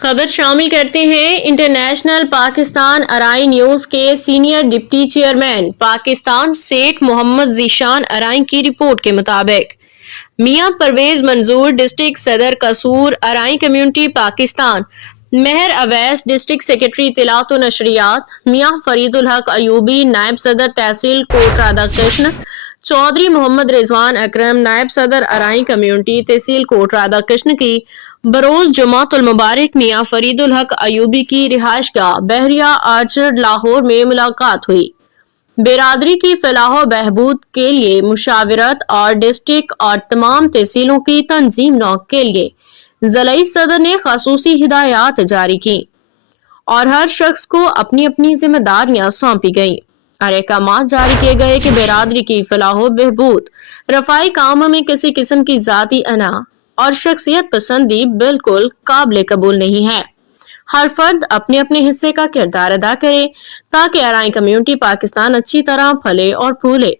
خبر شامل کرتے ہیں انٹرنیشنل پاکستان ارائی نیوز کے سینئر ڈپٹی چیئرمین پاکستان شیخ محمد ذیشان ارائی کی رپورٹ کے مطابق میاں پرویز منظور ڈسٹرکٹ صدر قصور ارائی کمیونٹی پاکستان، مہر اویس ڈسٹرکٹ سیکرٹری اطلاعات و نشریات، میاں فرید الحق ایوبی نائب صدر تحصیل کوٹ رادھا کرشن، چودھری محمد رضوان اکرم نائب صدر ارائی کمیونٹی تحصیل کوٹ رادھا کرشن کی بروز جمعۃ المبارک میاں فرید الحق ایوبی کی رہائش گاہ بحریہ آرچرڈ لاہور میں ملاقات ہوئی۔ برادری کی فلاح و بہبود کے لیے مشاورت اور ڈسٹرکٹ اور تمام تحصیلوں کی تنظیم نو کے لیے ضلعی صدر نے خصوصی ہدایات جاری کی اور ہر شخص کو اپنی اپنی ذمہ داریاں سونپی گئیں اور احکامات جاری کیے گئے کہ برادری کی فلاح و بہبود رفائی کاموں میں کسی قسم کی ذاتی انا اور شخصیت پسندی بالکل قابل قبول نہیں ہے۔ ہر فرد اپنے اپنے حصے کا کردار ادا کرے تاکہ ارائی کمیونٹی پاکستان اچھی طرح پھلے اور پھولے۔